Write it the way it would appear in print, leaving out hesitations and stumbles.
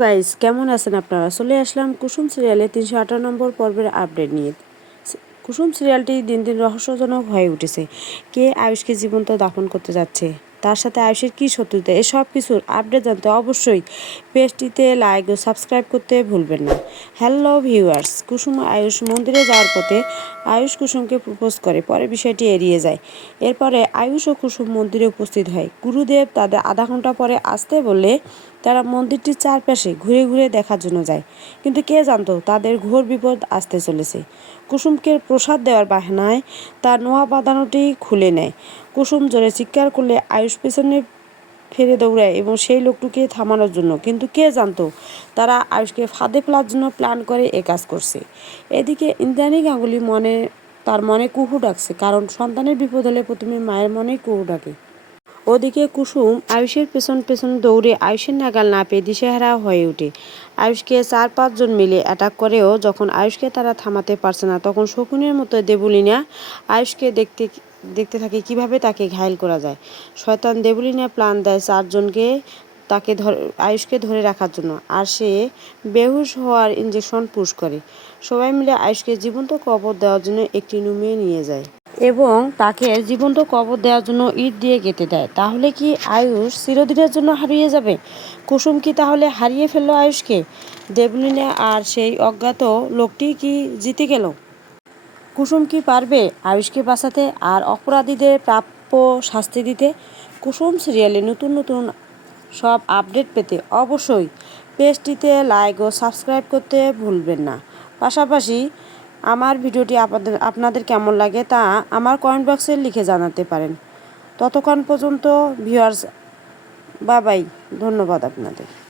Guys, কেমন আছেন আপনারা? চলে আসলাম কুসুম সিরিয়ালে ৩৫৮ নম্বর পর্বের আপডেট নিয়ে। কুসুম সিরিয়ালটি দিন দিন রহস্যজনক হয়ে উঠেছে। কে আয়ুষকে জীবন্ত দাফন করতে যাচ্ছে, তার সাথে আয়ুষের কী শত্রুতা, এসব কিছুর আপডেট জানতে অবশ্যই পেজটিতে লাইক ও সাবস্ক্রাইব করতে ভুলবেন না। হ্যালো ভিউয়ার্স, কুসুম আয়ুষ মন্দিরে যাওয়ার পথে আয়ুষ কুসুমকে প্রপোজ করে, পরে বিষয়টি এড়িয়ে যায়। এরপরে আয়ুষ ও কুসুম মন্দিরে উপস্থিত হয়। গুরুদেব তাদের আধা ঘন্টা পরে আসতে বললে তারা মন্দিরটির চারপাশে ঘুরে ঘুরে দেখার জন্য যায়, কিন্তু কে জানতো তাদের ঘোর বিপদ আসতে চলেছে। কুসুমকে প্রসাদ দেওয়ার বাহানায় তার নোয়া বাঁধানোটি খুলে নেয়। কুসুম জোরে চিৎকার করলে আয়ুষ পেছনে ফিরে দৌড়ায় এবং সেই লোকটিকে থামানোর জন্য, কিন্তু কে জানতো তারা আয়ুষকে ফাঁদে ফেলার জন্য প্ল্যান করে এ কাজ করছে। এদিকে ইন্দ্রাণী গাঙ্গুলি তার মনে কুহু ডাকছে, কারণ সন্তানের বিপদ হলে প্রথমে মায়ের মনেই কুহু ডাকে। ওদিকে কুসুম আয়ুষের পেছন পেছন দৌড়ে আয়ুষের নাগাল না পেয়ে দিশেহারা হয়ে ওঠে। আয়ুষকে ৪-৫ জন মিলে অ্যাটাক করেও যখন আয়ুষকে তারা থামাতে পারছে না, তখন শকুনের মতো দেবলীনা আয়ুষকে দেখতে থাকে কিভাবে তাকে ঘায়েল করা যায়। শয়তান দেবলীনা প্ল্যান দেয় ৪ জনকে আয়ুষকে ধরে রাখার জন্য, আর সে বেহুশ হওয়ার ইঞ্জেকশন পুশ করে। সবাই মিলে আয়ুষকে জীবন্ত কবর দেওয়ার জন্য একটি রুমে নিয়ে যায় এবং তাকে জীবন্ত কবর দেওয়ার জন্য ইট দিয়ে গেঁথে দেয়। তাহলে কি আয়ুষ চিরদিনের জন্য হারিয়ে যাবে? কুসুম কি তাহলে হারিয়ে ফেললো আয়ুষকে? দেবলীনা আর সেই অজ্ঞাত লোকটি কি জিতে গেল? কুসুম কি পারবে আয়ুষকে বাঁচাতে আর অপরাধীদের প্রাপ্য শাস্তি দিতে? কুসুম সিরিয়ালে নতুন নতুন সব আপডেট পেতে অবশ্যই পেজটিতে লাইক ও সাবস্ক্রাইব করতে ভুলবেন না। পাশাপাশি আমার ভিডিওটি আপনাদের কেমন লাগে তা আমার কমেন্ট বক্সে লিখে জানাতে পারেন। ততক্ষণ পর্যন্ত ভিউয়ার্স, বাই বাই, ধন্যবাদ আপনাদের।